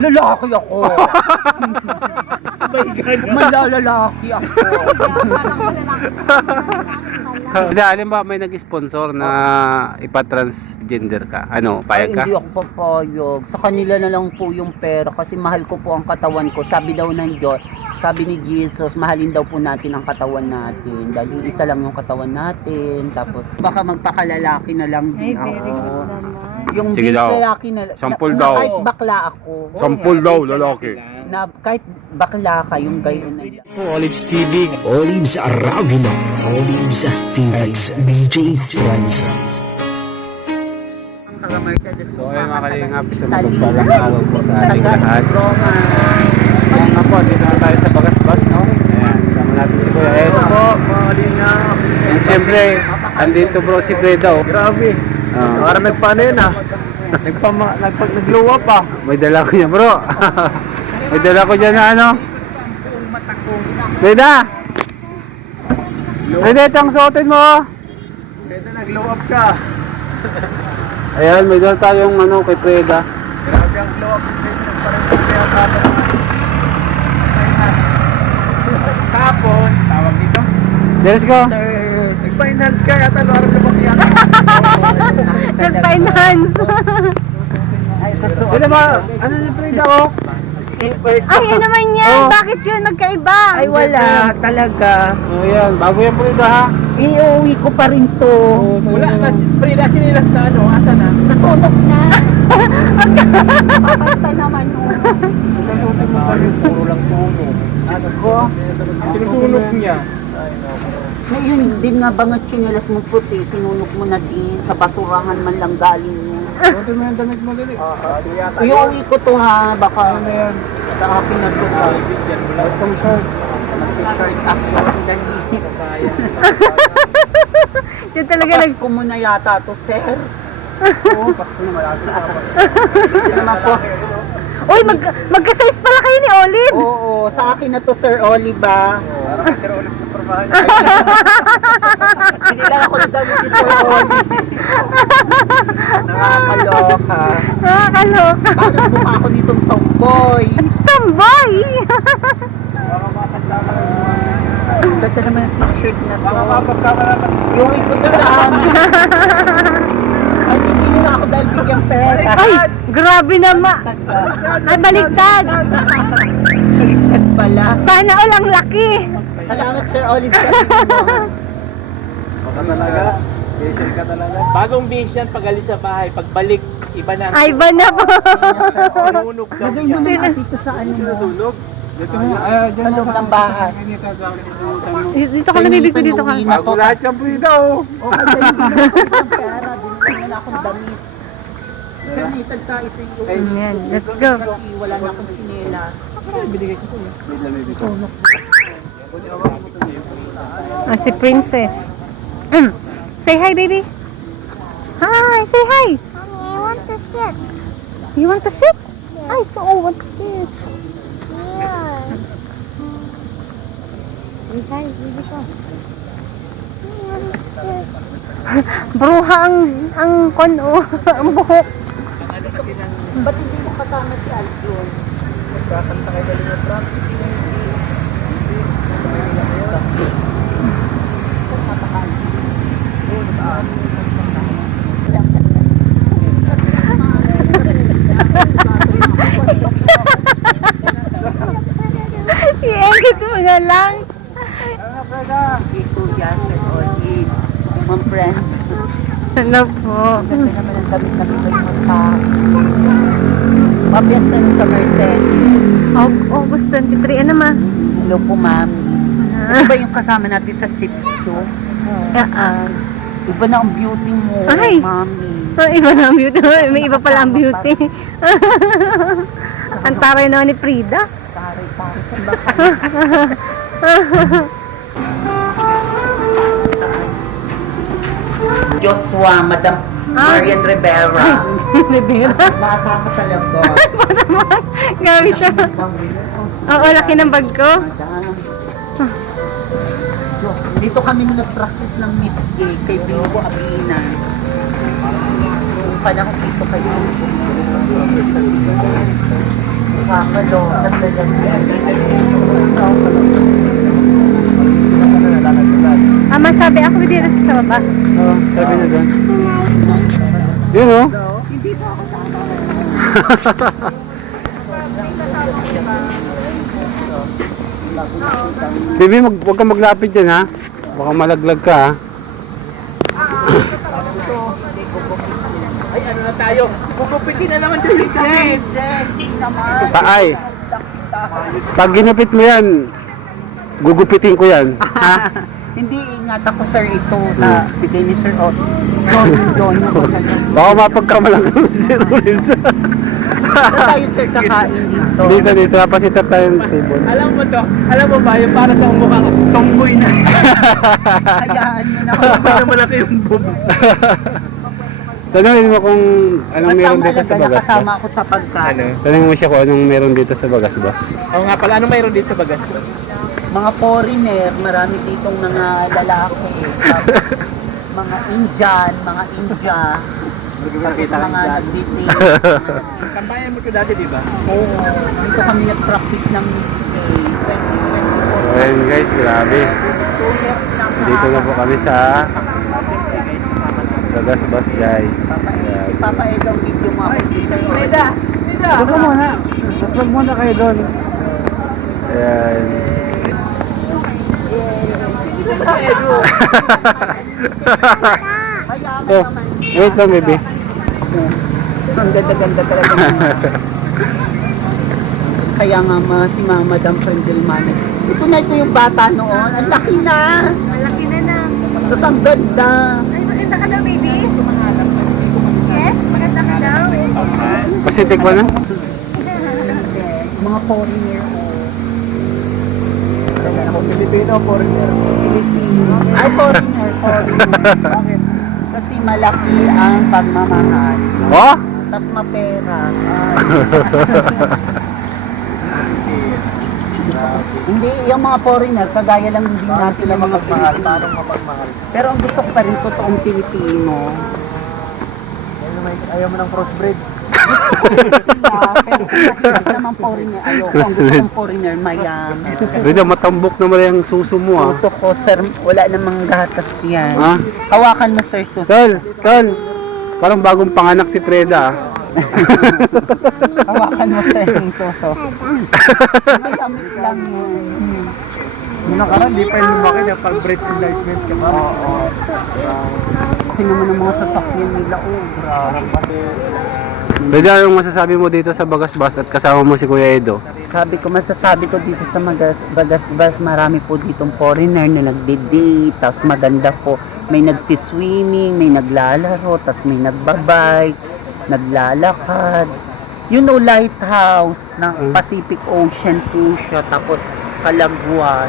Lalaki ako. Malalalaki ako. Hindi, alin ba may nag-sponsor na ipa-transgender ka? Ano, payag ka? Hindi ako papayag. Sa kanila na lang po yung pera kasi mahal ko po ang katawan ko. Sabi daw ng Diyos, sabi ni Jesus, mahalin daw po natin ang katawan natin. Dahil isa lang yung katawan natin. Tapos baka magpakalalaki na lang din ako. Yung Sige daw. lalaki na Sampul na, daw. kahit bakla ako. Sampul daw, lalaki. Na kahit bakla ka, yung gayon na lang. Olives TV, Olives Aravino, Olives TV, BJ Francis. So ayun mga kalingap, isang mapagpalang araw po sa ating lahat. Ayan nga po, dito na tayo sa Bagasbas, no? Ayan, sama natin si Kuya Ed. Po, mga kalingap. And syempre, andito bro si Freda, oh. Grabe. Parang nagpaano yun ah. Nag-glow up ah. May dala ko niya bro. May dala ko dyan na ano. Freda! Freda, ito ang suotin mo. Pwede nag-glow up ka. Ayan, may dala tayong ano kay Freda. Grabe ang glow up. Tapos, tawag dito. Let's go. Nag-finance ka yata, luar na bakyan. Nag-finance. Ay, gusto Freda ba? Ano yung Freda oh? Ay, ano naman yan? Oh. Bakit yun? Nagkaiba. Ay, wala talaga. Oh, yan. Bago yan Freda ha. Iuwi ko pa rin to. Wala na, Frida, sinilas na ano, asa na? Nasunog na. Papanta naman o. Puro lang tunog. Ano ko? Sinusunog niya. Ngayon din nga ba nga tsinelas mo puti, sinunok mo na din, sa basurahan man lang galing yun. Ito mo yung damit mo dali. Iuwi ko to ha, baka sa akin na to ha. Itong shirt. Magsishort ako, dali. Diyan talaga nag... Pasko mo na yata to, sir. Oo, pasko na malaki. Hindi naman po. Uy, magka-size pala kayo ni Olives. Oo, sa akin na to, Sir Oliva. Sinilala ko ng damit ni Sir Olive. Nakakaloka. Nakakaloka. Bakit mukha ako nitong tomboy? Tomboy! Ang ganda naman ang t-shirt na to. Yung ikot na sa amin. Ay, hindi na ako dahil bigyang pera. Ay, grabe naman. Ay, baliktad. Baliktad pala. Sana all ang laki. Salamat, Sir Olive. Sabi mo. Baka talaga. Special ka talaga. Bagong base yan pag alis sa bahay. Pagbalik, iba na. Ay, ba na po. Sinusunog daw Lagay mo niya. naman dito sa ano mo. Sinusunog? Dito mo. Ay, Sa loob ng bahay. Dito ka nabibig ko dito ka. Bago lahat yung Freda oh. Okay, dahil hindi na ako ng pera. Binigyan na akong damit. Sir, nitagta ito yung... Ayan, let's go. Kasi wala na akong sinela. Ah, si Princess. Say hi, baby. Hi, say hi. Mommy, I want to sit. You want to sit? Ay, so, oh, what's this? Yeah. Say hi, baby ko. I want to sit. Bruha ang kon, oh, ang buhok. Ba't hindi mo kasama si Aljon? Nagkakanta kayo dali ng truck. I-edit mo na lang. Ito yan, Sir Olive. Ma'am friend. Ano po? Ganda naman ang damit na dito yung sa... Mabiyas na yung sa Mercedes. August 23, ano ma? Hello po, ma'am. Ito ba yung kasama natin sa Chips 2? Iba na ang beauty mo, Ay! mami. Oh, iba na ang beauty. May iba pala ang beauty. Ang taray naman ni Frida. Pare, saan ba ka? Joshua, Madam Marian Rivera. Rivera. Bata ka talaga. Bata mo. Grabe siya. Oo, laki ng bag ko. Madam. Dito kami nag-practice ng Miss Gay kay Bingo Abina. Yung panahon dito kayo. Nakakalo. Ama, sabi ako dito sa baba. Oo, sabi na doon. Yun oh. Hindi po ako Baby, huwag kang maglapit dyan ha. Baka malaglag ka ha. Ay, ano na tayo? Gugupitin na naman din kami. Hindi naman. Taay. Pag ginupit mo yan, gugupitin ko yan. Ha? Hindi, ingat ako sir ito na bigay ni sir. Oh, John ako na yun. Baka mapagkamalang ka sa Sir Rollins. Saan tayo sir kakain dito? Dito, napasitap tayo ng table. Alam mo ba, yung para sa mukha ko, tomboy na. Hayaan nyo na ako. Para malaki yung boob. Tanungin mo kung anong Basta meron dito malaga sa nakasama Bagasbas. ako sa pagkain. Tanungin mo siya kung anong meron dito sa Bagasbas. Oo nga pala, ano mayroon dito bagas? Mga foreigner, marami ditong mga lalaki. Tapos, mga Indian, mga India. Tapos mga nagdidate. Kambayan mo ito dati, di ba? Oo, dito kami nag-practice ng Miss Day 2024. So ayun guys, grabe. Dito na po kami sa Bagasbas guys. Ayan. Papa Edong video mo ako si Sir. Huwag muna. Huwag muna kayo doon. Ayan. Oh, wait lang baby. Ang ganda-ganda talaga. Kaya nga si Mama Dam Prendelman. Ito yung bata noon. Ang laki na. Malaki na na. Tapos ang ganda. Ay, maganda ka daw, baby? Yes, maganda ka daw. Pasitik ba na? Mga foreigner. Pilipino, foreigner. Filipino. Ay, foreigner. Bakit? Kasi malaki ang pagmamahal. Oh? Tapos mapera. Hindi, yung mga foreigner, kagaya lang hindi na sila mga Pilipino. Pero ang gusto ko pa rin, totoong Pilipino. Ayaw mo ng crossbreed. Sila, pero kung nakikita naman foreigner, ayoko. Ang gusto kong foreigner, mayaman. Rita, matambok naman yung suso mo ah. Suso ko, sir, wala namang gatas yan. Ha? Hawakan mo, sir, suso. Tol, parang bagong panganak si Freda ah. Hawakan mo, sir, yung suso. Malamit lang yan. Muna ka lang, di pa yung lumaki na pag-break enlargement ka pa. Oo. Kasi naman ang mga sasakyan nila, oh, grabe. Freda, anong masasabi mo dito sa Bagasbas at kasama mo si Kuya Edo? Masasabi ko dito sa Bagasbas, marami po ditong foreigner na nagde-date, tapos maganda po. May nagsiswimming, may naglalaro, tapos may nagbabike, naglalakad. You know, lighthouse ng Pacific Ocean po siya, tapos Kalagwas.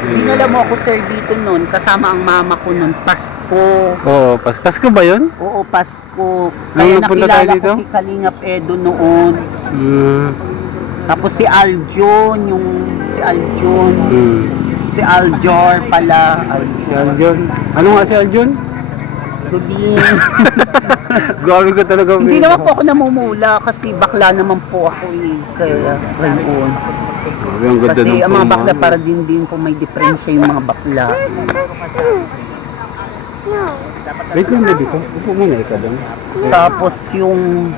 Dinala mo ako, sir, dito noon, kasama ang mama ko noon, Pasko. Oo, Pasko ba yun? Oo, Pasko. Nung Kaya napunta tayo nakilala dito? ko si Kalingap Edo noon. Tapos si Aljon, si Aljon. Si Aljor pala. Si Aljon. Ano nga si Aljon? Dubin. Grabe ka talaga. Hindi naman po ako namumula kasi bakla naman po ako eh. Kaya, ganoon. Ang ganda Kasi ng ang mga forma. bakla para din po may diferensya yung mga bakla. Wait lang, baby ko. Upo muna ikaw doon. Tapos yung,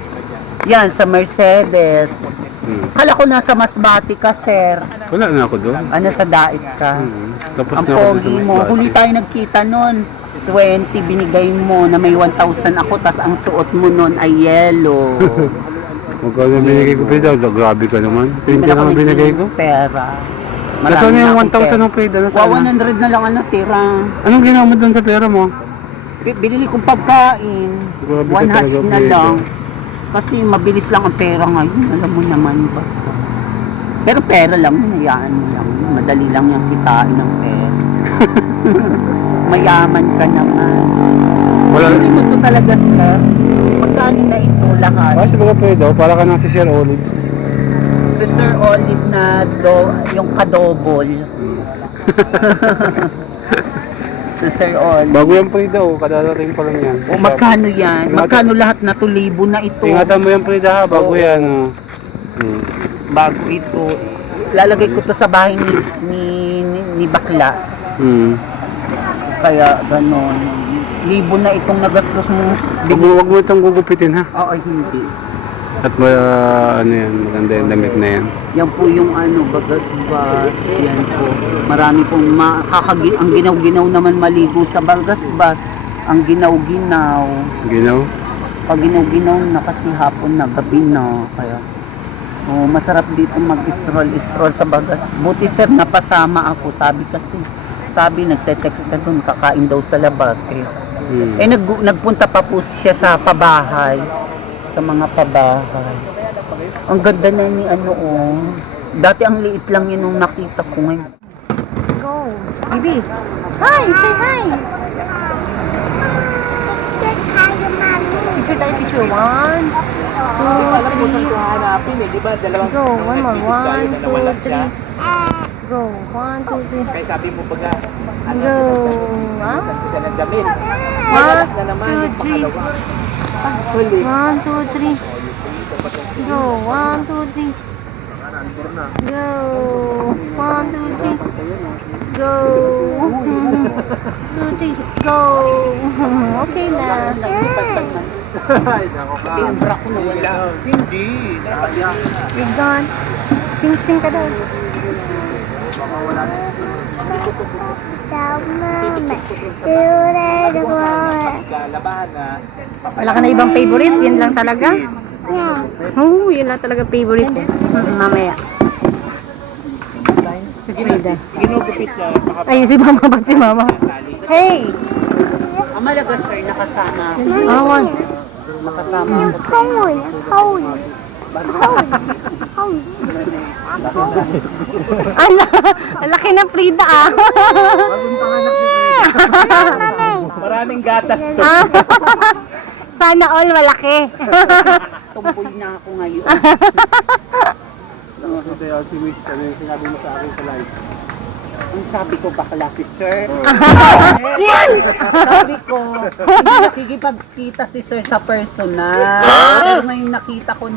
yan, sa Mercedes. Kala ko nasa Masbate ka, sir. Wala na ako doon. Ano sa dait ka? Tapos Ang na ako doon sa pogi mo. Masbate. Huli tayo nagkita nun. 20 binigay mo na may 1,000 ako, tas ang suot mo nun ay yellow. Magkano binigay ko, Freda? Grabe ka naman. 20 lang ang binigay ko. Pera. Nasaan na yung akong 1,000 pera. ng Freda? Nasaan Wa, na? 100 na lang ang natira. Anong ginawa mo doon sa pera mo? Binili kong pagkain. Grabe ka One hash talaga, na Freda. lang. Kasi mabilis lang ang pera ngayon. Alam mo naman ba? Pero pera lang, hinayaan mo lang. Madali lang yung kitain ng pera. Mayaman ka naman. Wala. Hindi mo to talaga, sir. Magkano na ito lahat? Ah, siguro Freda, para ka nang si Sir Olives. Si Sir Olive na yung kadobol. Si Sir Olive. Bago yung Freda, kadarating pa lang yan. O magkano yan? Magkano lahat na to? Libo na ito. Ingatan mo yung Freda ha, bago Oo. yan. Oh. bago ito. Lalagay ko to sa bahay ni bakla. Hmm. Kaya ganon. Libo na itong nagastos mo. Huwag mo itong gugupitin ha. Oo, hindi. At ano yan, maganda yung damit na yan. Yan po yung bagasbas. Yan po. Marami pong ang ginaw-ginaw naman maligo sa bagasbas. Ang ginaw-ginaw. Ginaw? Pag ginaw-ginaw na kasi hapon na, gabi na. Kaya, masarap dito mag-stroll sa bagas. Buti sir, napasama ako. Sabi, nagte-text ka dun, kakain daw sa labas. Nagpunta pa po siya sa pabahay. Sa mga pabahay. Ang ganda na ni Dati ang liit lang yun nung nakita ko ngayon. Let's go. Baby. Hi, say hi. Just hi, mommy. Picture tayo, picture. 1, 2, Alam mo saan 3. ko hanapin eh, di ba? Dalawang Go, one more. tayo na nawala 1, 2, siya. 3. Go. 1, 2, 3. Kaya sabi mo baga, Go. saan ko siya ng damit. 1, Wala na naman 2, yung 3. pangalawa. Huli. 1, 2, 3. Go. 1, 2, 3. Go. 1, 2, 3. Go. 2, 3. Go. Okay na. Ay, nako ka. Pinabra ko na wala. Hindi. You're gone. Sing-sing ka daw. Ciao, mama. You're the one. Labahan na. Wala ka na ibang favorite? Yan lang talaga? Yeah. Oo, yun lang talaga favorite eh. Mamaya. Si Frida. Ginugupit na. Ayun si mama, ba't si mama? Hey! Ang malaga sir, nakasama. Awan. Nakasama You ako sa hold. Ang laki ng Frida ah. Maraming gatas to. Sana all malaki. Tumboy na ako ngayon. Si Miss, ano yung sinabi mo sa akin sa live? Ang sabi ko, bakla si sir. Sabi ko, hindi nakikipagkita si sir sa personal. Pero ngayon nakita ko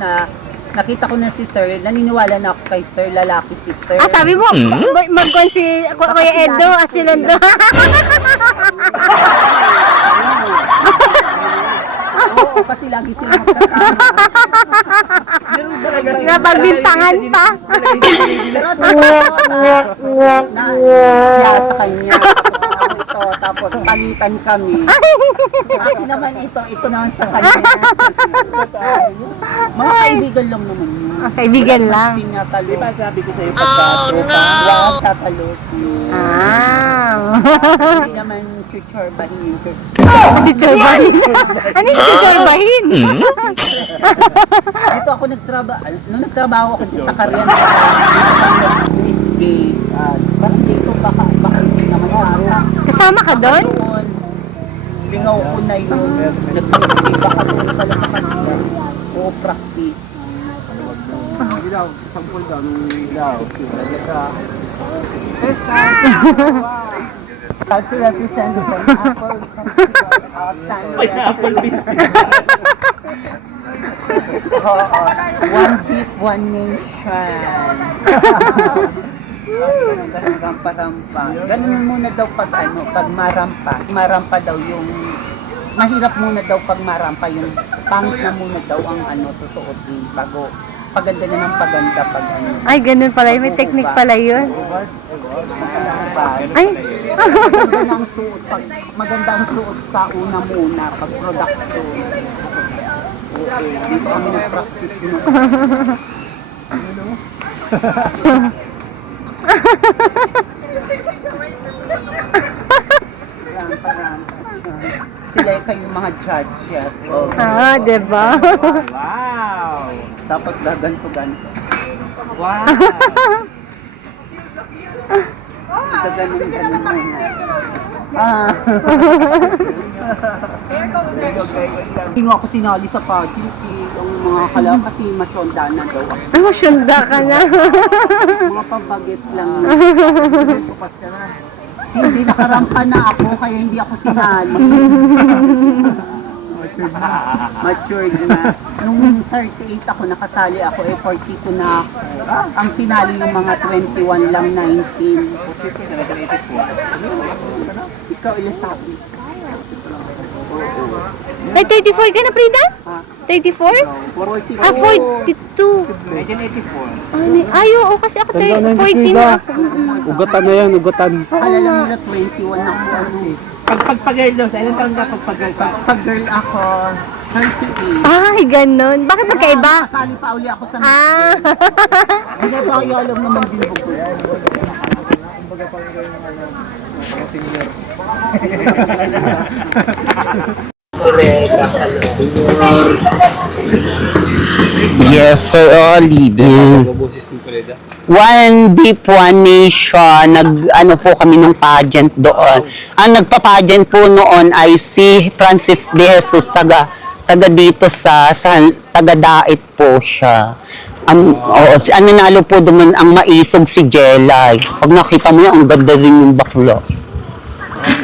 na si sir, naniniwala na ako kay sir, lalaki si sir. Ah, sabi mo, mag-con si Kuya Edo at si Lando. Oo, kasi lagi sila magkasama. Napagbintangan pa. Na siya sa kanya. Tapos palitan kami. Akin naman ito naman sa kanya. Mga kaibigan lang naman yun. Kaibigan lang. Hindi nga talo. Di ba sabi ko sa'yo pagka-tropa? Huwag tatalokin. Ah. Hindi naman chuchorbahin yung Si Chorbahin. Ano yung Chorbahin? Dito ako nung nagtrabaho ako sa Korean Miss Gay. Parang dito baka hindi naman araw. Kasama ka doon? Lingaw ko na yun. Nag-Miss Gay baka doon pala sa kanila. O practice. Ilaw, sampol daw nung ilaw. First time. Culture representative. Pineapple business. Oo. One beef, one nation. Ganun rampa-rampa. Ganun muna daw pag marampa. Marampa daw yung mahirap muna daw pag marampa yung pangit na muna daw ang susuotin bago paganda na ng paganda pag Ay, ganun pala. May technique pala yun. Ay. Maganda ang suot sa una muna pag production. Dito kami nag-practice yun. Sila kayong mga judges. Ah, diba? Wow! Tapos gaganto-ganto. Wow! Gaganto-ganto muna. Hindi ako sinali sa pageant ang mga kala kasi masyonda na daw ako. Ay, masyunda ka na. Mga pabagets lang. Hindi nakarampa na ako kaya hindi ako sinali. Matured na. Nung 38 ako, nakasali ako, 42 na ako. Ang sinali ng mga 21 lang, 19. Ikaw ilang sabi? Ay, 34 ka na, Frida? Ha? 34? 42. Ah, 42. 1984. Ay, oo, kasi ako Tanda na yung 14 Frida. na ako. Ugatan na yan, ugatan. Alala nila 21 ako ano. Pagpag-girl daw, sa ilang taon ka pagpag-girl pa? Pag girl ako, 38. Ay, ganun. Bakit magkaiba? Kasali pa uli ako sa Ah. Ginagaya lang naman din ko. Yes, Sir Olive. Boses ni Frida. One Beef, One Nation. Ano po kami ng pageant doon. Ang nagpa-pageant po noon ay si Francis De Jesus, taga dito sa taga Daet po siya. Oo, ang nanalo po doon ang maisog si Jelay. Pag nakita mo yan, ang ganda rin yung bakla.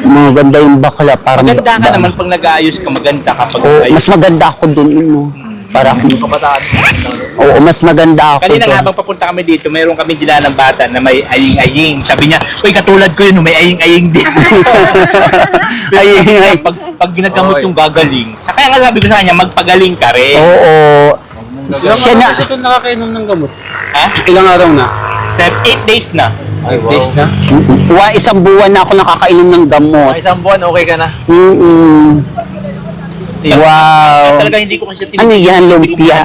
Maganda yung bakla. Parang Maganda ka naman pag nag-aayos ka, maganda ka pag Oo, ayos. mas maganda ako doon. No? Para Kabataan. oo, mas maganda ako Kanina doon. nga habang papunta kami dito, mayroon kami ng bata na may aying-aying. Sabi niya, uy, katulad ko yun, may aying-aying din. Aying-aying. Pag ginagamot yung gagaling. Sa kaya nga sabi ko sa kanya, magpagaling ka rin. Oo. Siya na, Kasi ito nakakainom ng gamot. Ha? Ilang araw na? 8 days na. 5 days na? isang buwan na ako nakakainom ng gamot. Isang buwan, okay ka na. Wow. Talaga hindi ko kasi Ano yan, lumpia?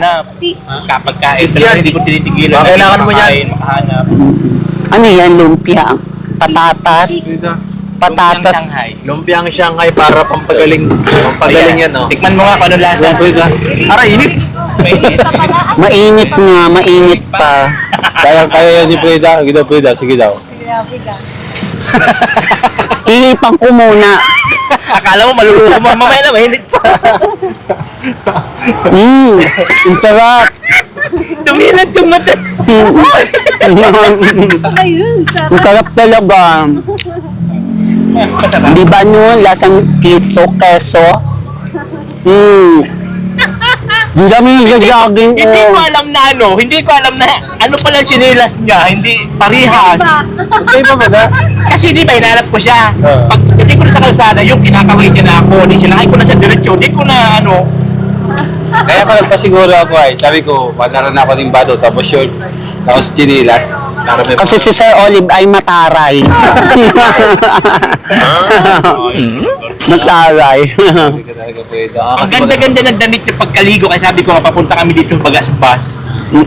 Kapag kain, talaga hindi ko tinitigilan. Kailangan mo yan. Makahanap. Ano yan, lumpia? Patatas? Frida. Patatas? Shanghai. Lumpiang Shanghai para pampagaling. Pampagaling yan, no? Tikman mo nga kung ano lasa. Aray, init! Mainit. Mainit nga, mainit pa. Kaya yan ni Frida. Sige daw, Frida. Sige daw. Ihipang ko muna. Akala mo maluluto mo, mamaya na mainit pa. Ang sarap. Dumilat yung mata. Ang sarap talaga. Masarap. Di ba no, lasang keso? Hindi kami nag-jogging. Hindi ko alam na hindi ko alam na ano pala chinelas niya, hindi parihas. Okay ba ba? Kasi di ba, hinanap ko siya. Oo. Pag hindi ko na sa kalsada, yung kinakaway niya na ako, di sinakay ko na sa diretsyo, di ko na Kaya ko nagpasiguro ako ay. Sabi ko, panaran ako ng bado. Tapos short. Tapos chinilas. Para may Kasi si Sir Olive ay mataray. Mataray. Hindi ka talaga pwede. Ang ganda-ganda ng damit niya pagkaligo, kaya sabi ko, papunta kami dito Bagasbas.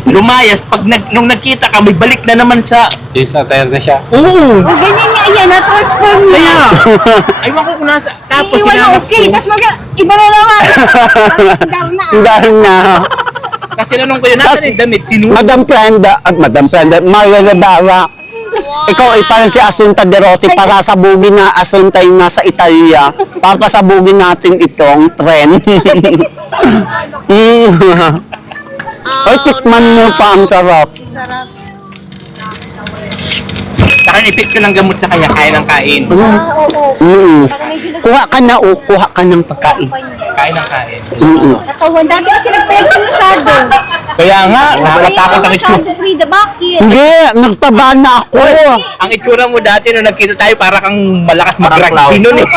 Lumayas, nung nagkita kami, balik na naman sa... Yes, attire na siya. Oo! O, ganyan nga yan, na-transform niya. Kaya, aywan ko kung nasa... Tapos Iwan na sinanap okay, ko. tapos iba na naman. Parang sigar na. Dahil na. Tapos tinanong ko yun, nasan yung damit? Madam Prenda, Maria Rivera. Ikaw ay parang si Asunta De Rossi, pasasabugin na Asunta yung nasa Italia. Papasabugin natin itong trend. Ay, tikman mo pa, ang sarap. Saka ipit ko ng gamot sa kanya, kain ng kain. Kuha ka na, kuha ka ng pagkain. Kain ng kain. Katawan, dati kasi nagpwede masyado. Kaya nga, nakatakot ang itsura. Masyado, Frida, bakit? Hindi, nagtaba na ako. Ang itsura mo dati nung nagkita tayo, para kang malakas mag-rugby nun eh.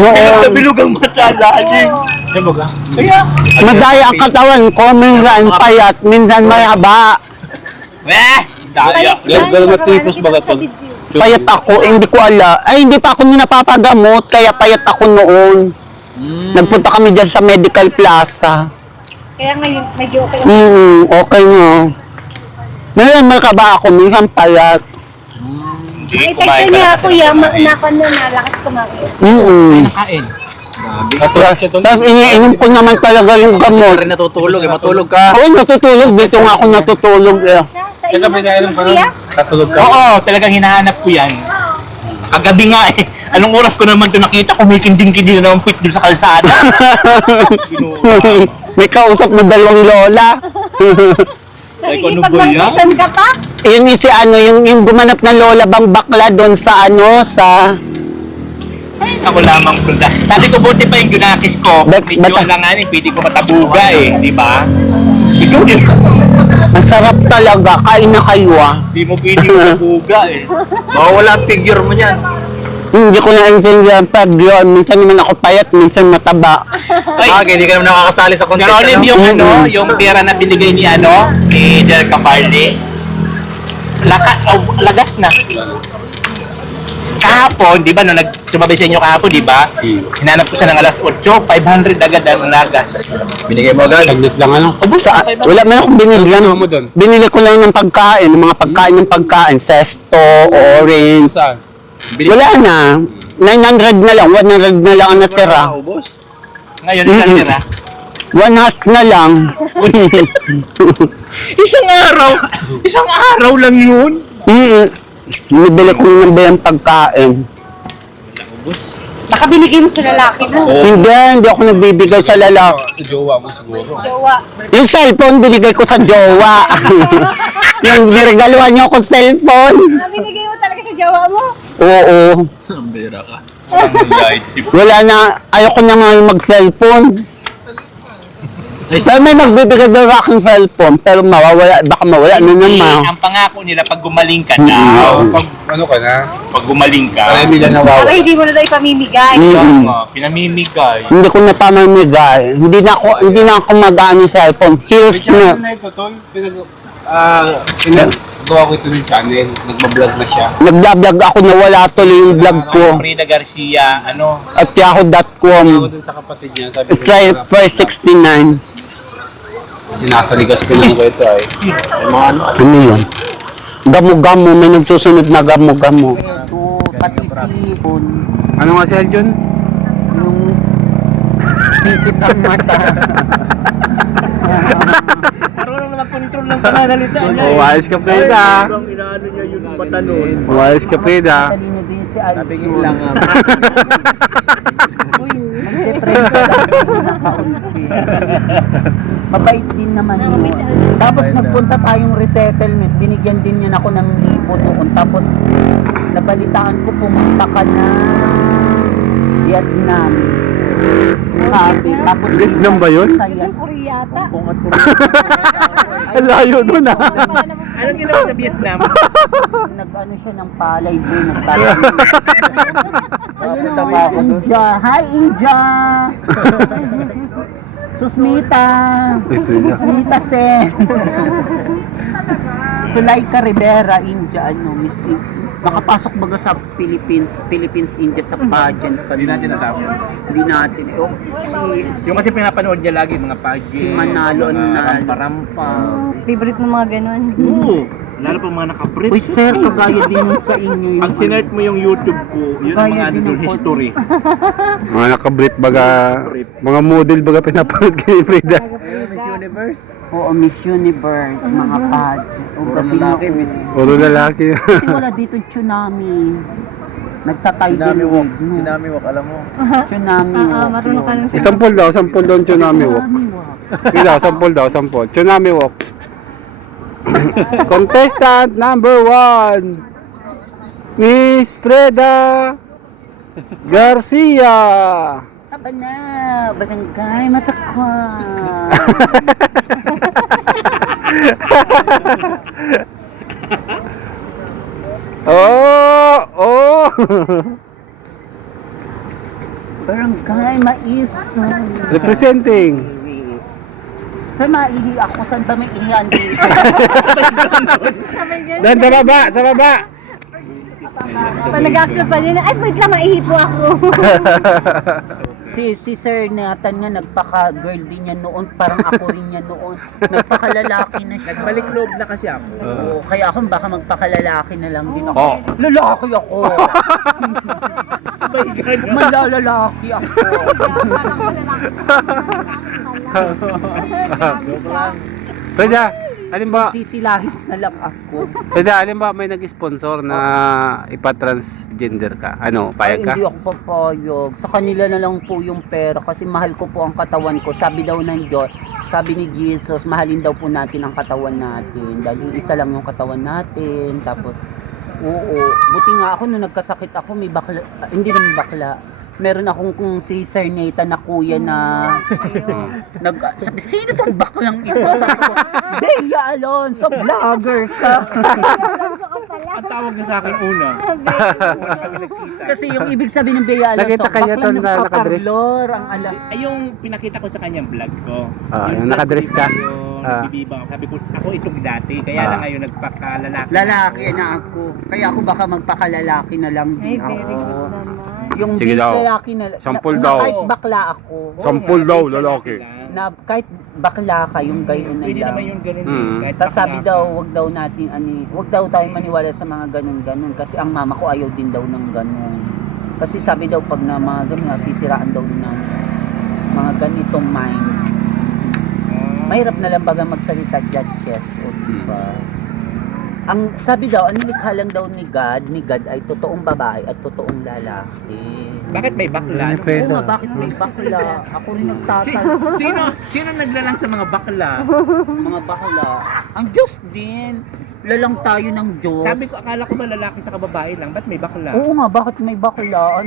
Oo. Nagkabilog ang mata lalim. Kaya, Madaya ang katawan ko, minsan payat, minsan mahaba. daya. Gano'n matipos ba ito? Payat ako, hindi ko ala. Ay, hindi pa ako napapagamot, kaya payat ako noon. Nagpunta kami dyan sa Medical Plaza. Kaya ngayon, medyo okay. Okay nga. Ngayon, makaba ako, minsan payat. Hindi, Ay, kumain tekto ka niya, na. kuya, nakano na, lakas kumain. Kain. Tapos iniinom ko naman talaga yung gamot. natutulog matulog ka. Oo, natutulog. Dito nga ako natutulog. Sa Kaya kami nainom pa nun. kuya? Katulog ka. Oo, talagang hinahanap ko yan. Kagabi nga eh. Anong oras ko naman ito nakita, kumikinding-kinding na ang puwit doon sa kalsada. May kausap na dalawang lola. Ay, kung ano Pag ba yan? magkasan ka pa? Yun yung si ano, yung gumanap na lola bang bakla doon sa ano, sa Ay, ako lamang pala. Sabi ko, buti pa yung gunakis ko. Medyo Bata- alanganin, pwede ko matabuga eh, di ba? Ikaw din. Ang sarap talaga. Kain na kayo ah. Hindi mo pwede matabuga eh. Mawawala ang figure mo niyan. Hindi ko na-intindihan pag yun. Minsan naman ako payat, minsan mataba. Ay, hindi ka naman nakakasali sa Sir Olive, yung ano, yung pera na binigay ni ni Del Capardi, lagas na. Kahapon, di ba, nung sumabay sa inyo kahapon, di ba? Hinanap ko siya ng alas 8, 500 agad ang lagas. Binigay mo agad. Saglit lang ano. Wala man akong binili lang. Ano mo doon? Binili ko lang ng pagkain, ng mga pagkain ng pagkain. Sesto, orange. Saan? Wala na. 900 na lang, 100 na lang ang natira. Ubos? Ngayon, isang tira. One half na lang. Isang araw lang yun. Binibili ko ng bilang pagkain. Baka binigay mo sa lalaki mo. Hindi ako nagbibigay sa lalaki. Sa jowa mo siguro. Jowa. Yung cellphone, binigay ko sa jowa. Yung niregaluhan niyo akong cellphone. Binigay mo talaga sa jowa mo? Oo. Ang bera ka. Wala na, ayoko na nga yung mag-cellphone. Pero may magbibigay daw sa aking cellphone, pero mawawala, baka mawala na naman. Ang pangako nila, pag gumaling ka daw, Pag ano ka na? pag gumaling ka, Para hindi na Para nawawa. hindi mo na daw ipamimigay. pinamimigay. Hindi ko na pamamigay. Hindi na ako mag-ano sa cellphone. Here's na. na ito, tol. Gawa ko ito ng channel. Nagbablog na siya. Nag-vlog ako na wala tuloy yung vlog ko. Frida Garcia, At yahoo.com. Gawa dun sa kapatid niya. Sabi ko, Try first 69. sinasaligas ko lang ko ito ay. Yung mga ano. Ano yun? Gamo-gamo. May nagsusunod na gamo-gamo. So, pati sipon. Ano nga si Aljon? Yung sikit ang mata. Marunong na mag-control ng pananalita niya. Oh, ayos ka, Frida. Inaano niya yung mata nun. Oh, ayos ka, Frida. Talino din si Alvin. lang ah. Nag-depression ako ng kaunti. Mabait din naman yun. Tapos nagpunta tayong resettlement. Binigyan din niya ako ng libo noon. Tapos nabalitaan ko pumunta ka na Vietnam. Sabi. Tapos Vietnam ba yun? Koreata. Ang layo nun ah. Anong ginawa sa Vietnam? Nag-ano siya ng palay doon. Nagtatanong. India. Hi, India! Susmita! Susmita Sen! Sulaika Rivera, India, Miss nakapasok baga sa Philippines, India sa pageant. Hindi natin natapos. Hindi natin. Yung kasi pinapanood niya lagi mga pageant. Si Manalo na. Rampa-rampa. Favorite mo mga ganon. Oo. Lalo pa mga nakaprint. Uy, sir, kagaya din yung sa inyo. Pag sinert mo yung YouTube ko, yun ang mga ano doon, history. Mga nakabrip baga, mga model baga pinapanood kay Frida. Miss Universe? Oo, Miss Universe, mga pageant. O, gabi na Miss. Puro lalaki. Kasi wala dito tsunami. Nagtatay din. Tsunami walk, alam mo. Tsunami walk. Marunong ka nang Sampol daw tsunami walk. Frida, sampol. Tsunami walk. Contestant number 1, Miss Frida Garcia. Aba na, barangay matakwa. Oh. Barangay Maiso. Representing. Sir, maihi ako. Saan ba may ihihan dito? Dan sa baba. Pa nag-action pa din. Ay, wait lang, maihipo ako. si Sir Nathan nga, nagpaka-girl din niya noon. Parang ako rin niya noon. Nagpaka-lalaki na siya. Nagbalik loob na kasi ako. Oo, kaya ako baka magpaka-lalaki na lang din ako. Oh. Lalaki ako! Malalalaki ako! Frida, alin ba? Sisilahis na lang ako. Frida, alin ba may nag-sponsor na ipa-transgender ka? Ano, payag ka? Hindi ako papayag. Sa kanila na lang po yung pera kasi mahal ko po ang katawan ko. Sabi daw ng Diyos, sabi ni Jesus, mahalin daw po natin ang katawan natin. Dahil isa lang yung katawan natin. Tapos, Oo, buti nga ako nung nagkasakit ako, may bakla, hindi naman bakla. Meron akong kung si Sir Nathan na kuya na sabi, sino tong baklang ito? Sabi ko, Bea Alonso, vlogger ka. Ang tawag niya sa akin una. Kasi yung ibig sabihin ng Bea Alonso, Nakita kanya to baklang na nakadress? nagpaparlor, ang alam. Ay, yung pinakita ko sa kanyang vlog ko. Yung vlog nakadress ko ka? Yung nagbibibang ako. Sabi ko, ako itong dati. Kaya lang ngayon nagpakalalaki. Lalaki na ako. Kaya ako baka magpakalalaki na lang Ay, din very ako. good naman. Yung Sige base daw. lalaki na, Sampul na daw. kahit bakla ako, Sampul daw, lalaki. na kahit bakla ka, yung gayon na Pwede naman lang. yung ganun. Mm. Kahit Tapos sabi bakla daw, ka. wag daw natin, wag daw tayo maniwala sa mga ganun-ganun. Kasi ang mama ko ayaw din daw ng ganun. Kasi sabi daw, pag na mga ganun, nasisiraan daw ng mga ganitong mind. Mahirap na lang baga magsalita dyan, chess, o diba? Ang sabi daw, ang nilikha lang daw ni God ay totoong babae at totoong lalaki. Bakit may bakla? Hindi pwede. Oo nga, bakit may bakla? Ako rin nagtatanong. Sino naglalang sa mga bakla? Mga bakla. Ang Diyos din. Lalang tayo ng Diyos. Sabi ko, akala ko ba lalaki sa kababae lang? Ba't may bakla? Oo nga, bakit may bakla?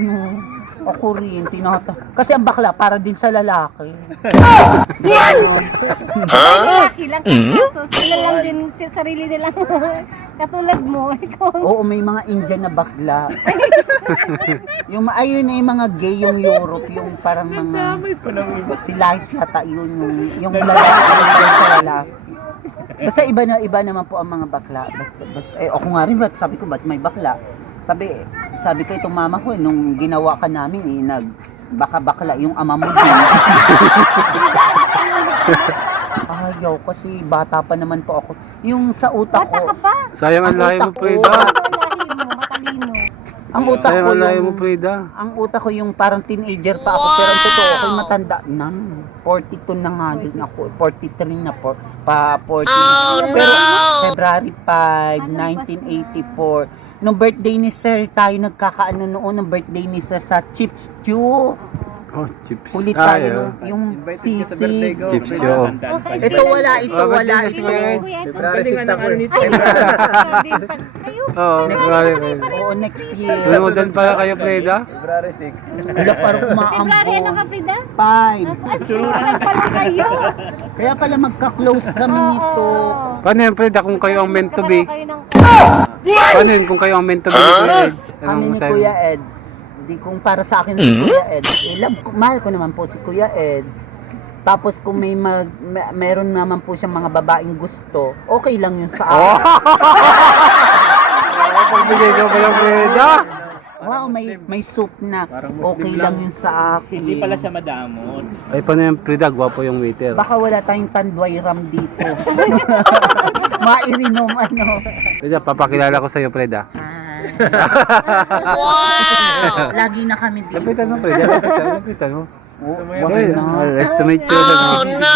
Ako rin, kasi ang bakla para din sa lalaki. Lalaki lang. So, sila lang din, sarili nilang katulad mo. Ikaw. Oo, may mga Indian na bakla. Ayun na yung mga gay, yung Europe, yung parang mga, si Lice yata yun, yung lalaki, yung sa lalaki. Basta iba naman po ang mga bakla. Ako nga rin, sabi ko, ba't may bakla? Sabi ko itong mama ko, nung ginawa ka namin, baka bakla yung ama mo din. Ayaw, kasi bata pa naman po ako. Yung sa utak Bata ko, ka pa. Sayang ang Ang lahi mo, utak ko. Frida. Lahi mo, matalino. ang utak Sayang ko ang lahi mo, yung, Frida. ang utak ko yung parang teenager pa ako, pero ang totoo ko matanda na. 42 na nga din ako, 43 na po, pa 40. Pero February 5, 1984. Nung birthday ni Sir, tayo nagkakaano noon, ng birthday ni Sir sa Chips Stew. Oh, chips. Huli Ah, tayo, yun. yung Invited ka sa birthday sisig. ko. Chips Pwede yun. tandaan pa yun. Ito wala, ito Oh, wala, birthday ito. niya, Kuya, ito. Pwede nga ng ano nito. Ay, grabe. Kayo. Oo, February 5. Oo, next year. Sunod pala kayo, Frida. Wala parang February, ano ka, umaambon. Frida? 5. At sumunod pala kayo. Kaya pala magka-close kami nito. Paano yan, Frida, kung kayo ang meant to be? Kayo ng Paano yun kung kayo ang meant to be? Kuya Ed? Kami Anong ni masabi mo? Kuya Eds. Di kung para sa akin si Kuya Eds. Mahal ko naman po si Kuya Eds. Tapos kung meron naman po siyang mga babaeng gusto, okay lang yun sa akin. Pagbigay ko pala, Frida. Wow, may soup na. Okay lang yun sa akin. Hindi pala siya madamot. Ay, paano yan, Frida? Gwapo yung waiter. Baka wala tayong tanduay ram dito. Mairinom Frida, papakilala ko sa'yo, Frida. Wow! Lagi na kami dito. Lapitan mo, Frida. Lapitan mo. Oh, Okay, nice to meet you. Oh no!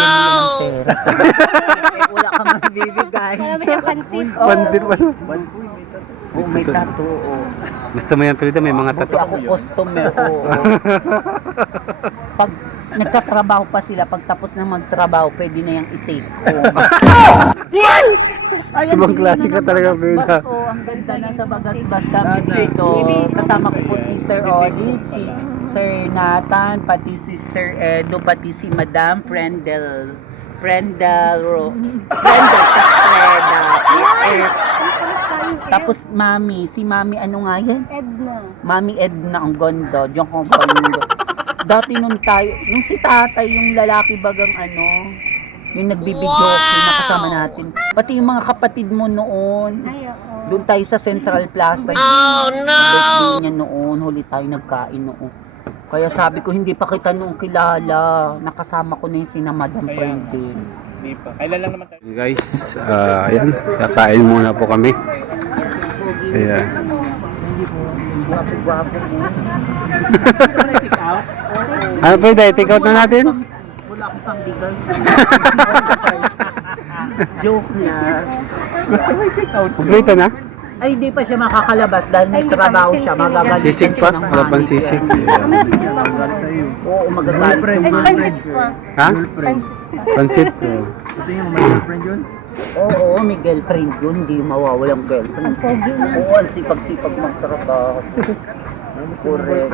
Wala kang mabibigay. Wala mo yung pantit. Bandir pa. Oh, may tattoo. Oh. Gusto mo yan, Frida? May mga Buti tattoo. ako customer. Oo. Pag nagtatrabaho pa sila, pag tapos na magtrabaho, pwede na yung i-take ko. Ayan, Ibang hindi klase na ka talaga, Bagas-bas. Frida. Oh, ang ganda na sa Bagas-bas kami dito. Kasama ko po si Sir Odit, si Sir Nathan, pati si Sir Edo, pati si Madam Prendel. Tapos Mami, si Mami ano nga yan? Edna. Mami Edna ang ganda, diyan ko ganda. Dati nung si tatay, yung lalaki bagang yung nagbibidyoke na kasama natin. Pati yung mga kapatid mo noon, Ay, oo. doon tayo sa Central Plaza. Oh no! Birthday niya noon, huli tayo nagkain noon. Kaya sabi ko, hindi pa kita noong kilala. Nakasama ko na yung sina Madam Kaya Prendel. Hindi pa. Kailan lang naman tayo. Guys, ayan. Kakain muna po kami. Ayan. Gwapo-gwapo mo. Ano, Frida? I-take out na natin? Wala akong pambigay. Joke na. Kompleto na? Ay, hindi pa siya makakalabas dahil may trabaho siya. Magagalit Sisig kasi pa? ng Wala pang manager. sisig. Oo, magagalit yung Pansit manager. pa. Ha? Pansit pa. Pansit. Oo, may girlfriend yun. Hindi mawawalang girlfriend. Ang pogi na. Oo, ang sipag-sipag magtrabaho. Correct.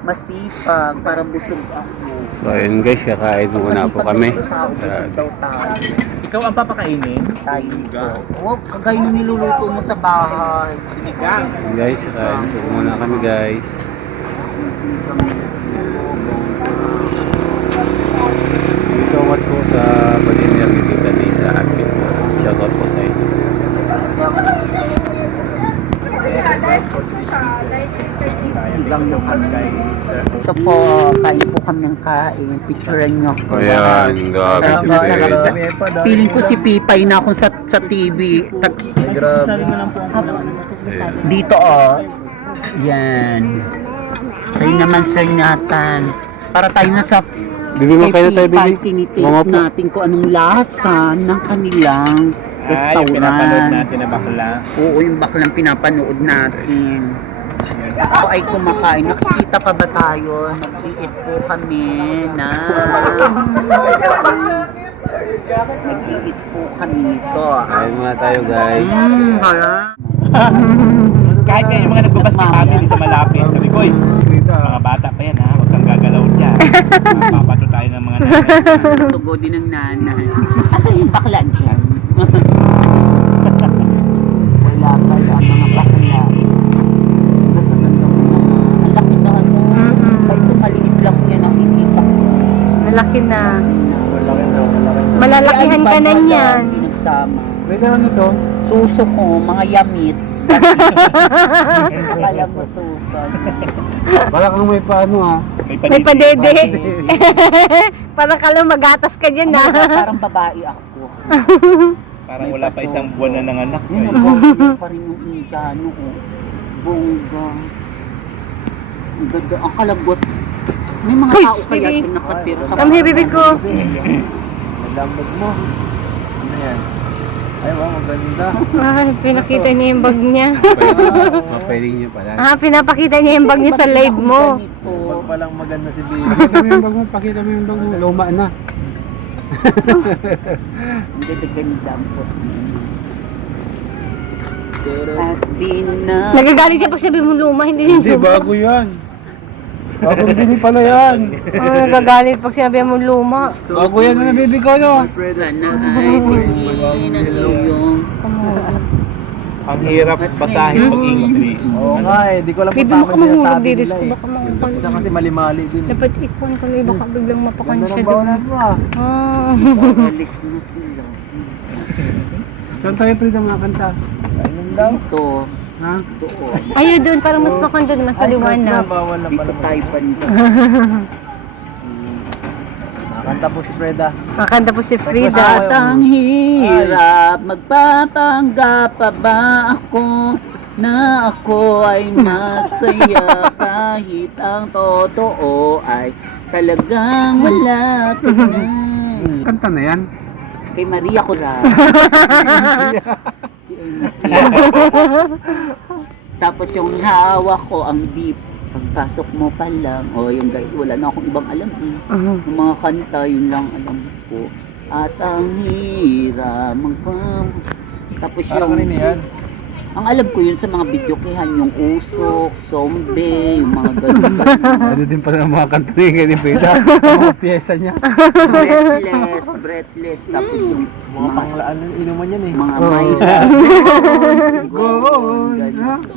Masipag, para busog ako. So ayun guys, kakain muna po kami. Busog daw tayo. Ikaw ang papakainin? Tayo. Oo, kagaya yung niluluto mo sa bahay. Sinigang. Guys, kakain po muna kami guys. Thank you so much po sa pag-dinner ni Tita Lisa at Pinsa. Shoutout po sa inyo. Hanggang na kami. Ito po, kain po kami ng kain. Picturean nyo ako. Ayan, grabe. Sarap. Feeling ko si Pipay na akong sa TV. Dito yan. Sa'yo naman Sir Nathan. Para tayo na sa Bibi mo kayo na tayo, Pipay, Bibi. tinitaste Mga po. natin kung anong lasa ng kanilang restaurant. na bakla. Oo, yung baklang pinapanood natin. Ako ay kumakain. Nakikita pa ba tayo? Nag-eat po kami na... Nag-eat po kami nito. Kain muna tayo guys. Hala. Kahit nga yung mga nagbabasket family sa malapit, sabi ko, mga bata pa yan ha, huwag kang gagalaw dyan. Papato tayo ng mga nanay. Susugo din ng nanay. Asan yung bakla dyan? Wala pala ang mga bakla. Ang laki na ano. Ito maliit lang yan nakikita ko. Malaki na. Malalakihan ka na niyan. Hindi nagsama. Pwede ano to? Suso ko, mga yamit. Kala mo suso. Wala kang may paano ha. May padede. Parang kala magatas ka dyan ha. Parang babae ako. Parang wala pa isang buwan na nanganak. Yun ang bongga pa rin yung Indiano ko. Bongga. Ang ganda, ang kalagos. May mga Uy, tao kaya baby. ito nakatira sa Come here, baby ko. Nalambag mo. Ano yan? Ay wow, maganda. Ah, pinakita niya yung bag niya. Mapiling niyo pala. Ah, pinapakita niya yung bag niya sa live mo. Ganito. Palang maganda si Bibi. Pakita mo yung bag mo, pakita mo yung bag mo. Luma na. Ang ganda-ganda ang pot. At di na. Nagagalit siya pag sabi mo luma, hindi niya Hindi, luma. bago yan. Bagong bili pala yan. Oh, nagagalit pag sabi mo luma. Bago yan na Bibi ko no. Sana ay piliin ang iyong Ang hirap basahin pag English. Oo nga eh, di ko alam Baby, baka mahulog diris ko, baka makapal. kasi mali-mali din. Dapat ikon kami, baka biglang mapakan siya doon. bawanan mo ah. Ah. alis na sila. Saan tayo pwede mga kanta? Dito. Ha? Doon. Ayaw doon, para mas makan doon, mas maliwanag. bawal na Dito tayo banda. Kanta po si Freda. Makanta po si At Frida. ang hirap, magpapanggap pa ba ako na ako ay masaya kahit ang totoo ay talagang malapit na. Kanta na yan. Kay Maria Cora. Tapos yung hawak ko ang deep. Pagpasok mo pa lang, yung guys, wala na akong ibang alam eh. Yung mga kanta, yun lang alam ko. At ang hirap tapos yung ang alam ko yun sa mga video kihan, yung usok, zombie, yung mga ganun. Ano din pala ng mga kanta ni Freda. Mga pyesa niya. breathless, tapos yung Mga panglaan ng inuman yan eh. mga Oh. may Go!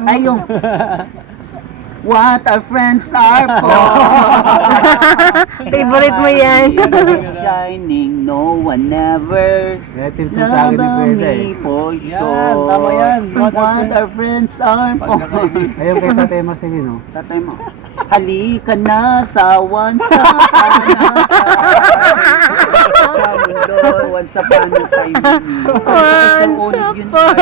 ay yung what our friends are for. Favorite mo yan. Shining, no one ever Natin sa sabi ni love Freda eh. me for Yan, sure. tama yan. What our friends are for. Ayun kay Tatay Marcelino. Tatay mo. Halika na sa once upon a time. Sa mundo, once upon a time. Once upon.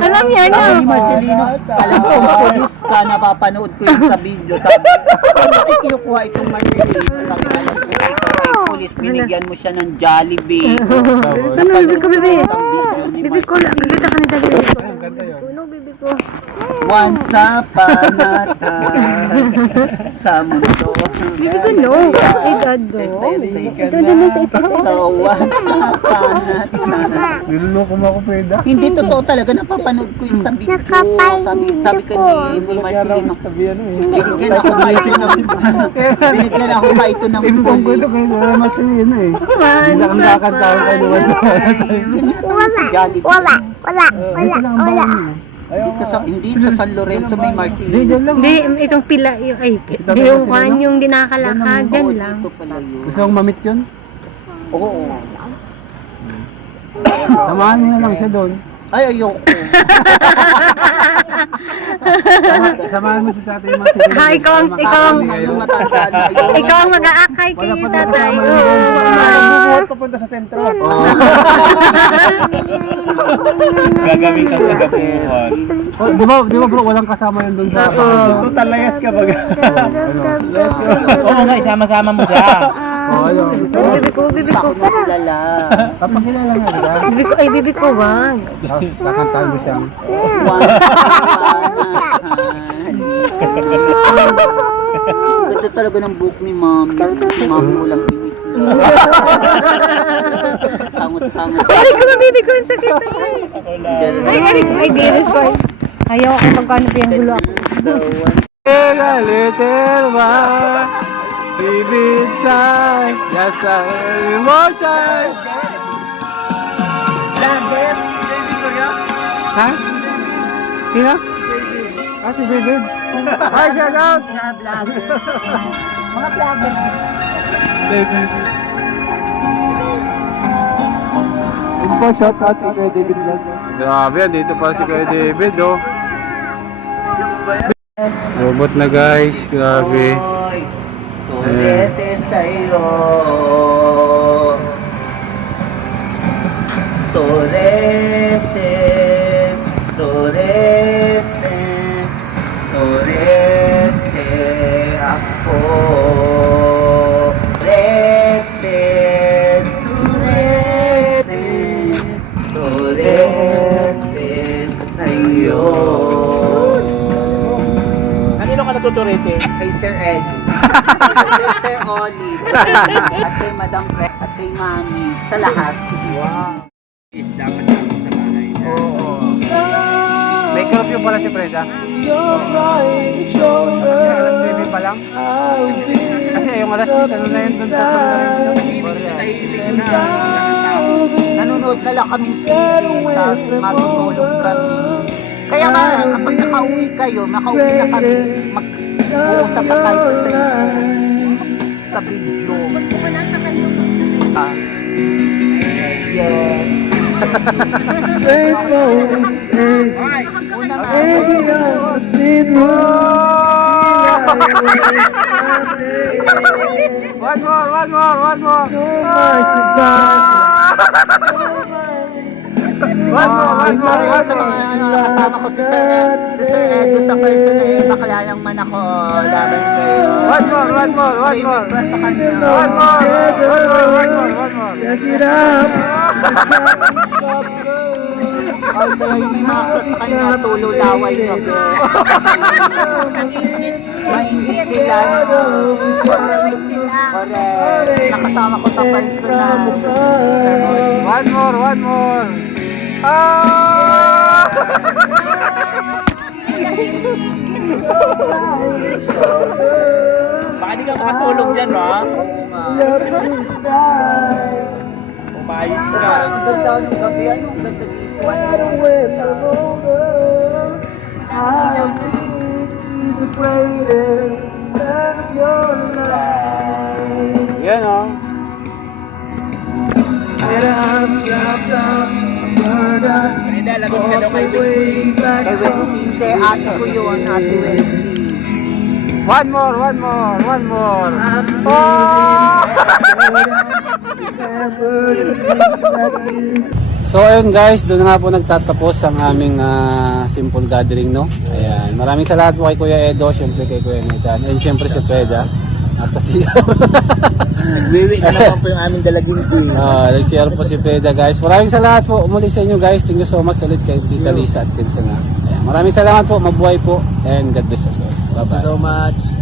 Alam niya na. Sabi ni Marcelino, alam ko kung police ka, napapanood ko yun sa video. Sabi, bakit kinukuha itong Marcelino? Sabi, alam ko ikaw ay police, binigyan mo siya ng Jollibee. Napanood ko Bebe. sa video ni Bibi ko, bibita ka ni dali. Bibi ko. Ang ganda yun. Tulog, bibi ko. Once upon a time sa mundo. Bibi ko, no. Ay, dado. Dado na sa itas. So once upon a time. Niluloko mo ako, Freda. Hindi totoo talaga, napapanood ko yung sa video. Sabi ko ni Marcelino, Sabi ano eh. binigyan ako pa ito ng binigyan ako pa ito ng Ibig sabihin ko police. kayo, wala masalino eh. Hindi na kang Once nakakantahan kayo naman sa Wala. Wala. Dito sa, hindi sa San Lorenzo may Hindi, Marcelino. dyan lang. Hindi, itong pila, yung, ay, yung kwan, yung dinakalakad, Oo, dyan lang. dito pala yun. Gusto mong mamit yun? Oo. Samahan mo na lang siya doon. Ay, ayoko. Samahan mo si tatay Marcelino. Ha, ikaw ang- Yung matanda na yun. Ikaw ang mag-aakay kay tatay. Bubuhat papunta sa sentro. Gagamitan sa gabuhan. Oh, di ba bro, walang kasama yun doon sa... Total layas ka ba? Oo nga, isama-sama mo siya. Oh, ayun. Bibi ko, bibi Hindi pa ko. ako nakilala. Papakilala nga nila. Bibi ko, ay, bibi ko, wag. Tapos kakantahan mo siyang... Once upon a time. Ganda talaga ng book ni Mami. Si Mami walang pinik. Tangot-tangot. Ay, ko, bibi ko, ang sakit. Ay, Dennis boy. Ayaw ako magkano pingulo ako. A little while, keep inside, just a little more time. Ha? Sino? Ah, si David. Hi, shout out! Mga vlogger. David. Ito po, shout out kay David Vlogs. Grabe, dito pa si kay David, oh. Robot na guys, grabe. Oy, tulete sa'yo. Torete, torete, torete ako. Torete, torete, torete sa'yo. Kanino ka natuturete? Kay Sir Ed, kay Sir Olive, at kay Madam Fred, at kay Mami, sa lahat. Dapat sa bahay. Oo. May curfew pala si Freda. Alas 7 pa lang. Kasi yung alas 10, ano na yun dun sa Nanonood na lang kami TV, tapos matutulog kami. Kaya nga, kapag nakauwi kayo, makauwi na kami, mag-uusap na tayo sa cellphone, sa video. Ah. Yes. Una na One more. Sa mga kasama ko si Sir Edo sa person na yun, makalayang man ako, laban kayo. One more. Request sa kanya. One more. Although hindi makakas sa kanya, tululaway ka. Maingit sila. Correct. Nakasama ko sa personal. One more. Ah! Baka di ka makatulog dyan, ha? Oo nga. Umayos ka. Ang ganda ng gabi. Ang ganda dito. Yan oh. Freda, lagot ka daw kay Vicky. Kay Wensi, hindi. Ate ko yun. Ate Wensi. One more. So ayun guys, doon nga po nagtatapos ang aming simple gathering, no? Ayan, maraming salamat po kay Kuya Edo, syempre kay Kuya Nathan, and syempre si Freda. Nasa siya. Wiwi na naman po yung aming dalaginti. Nag-share po si Freda guys. Maraming salamat po muli sa inyo guys. Thank you so much ulit kay Tita Lisa at Kim Sana. Maraming salamat po. Mabuhay po. And God bless us all. Bye-bye. So much.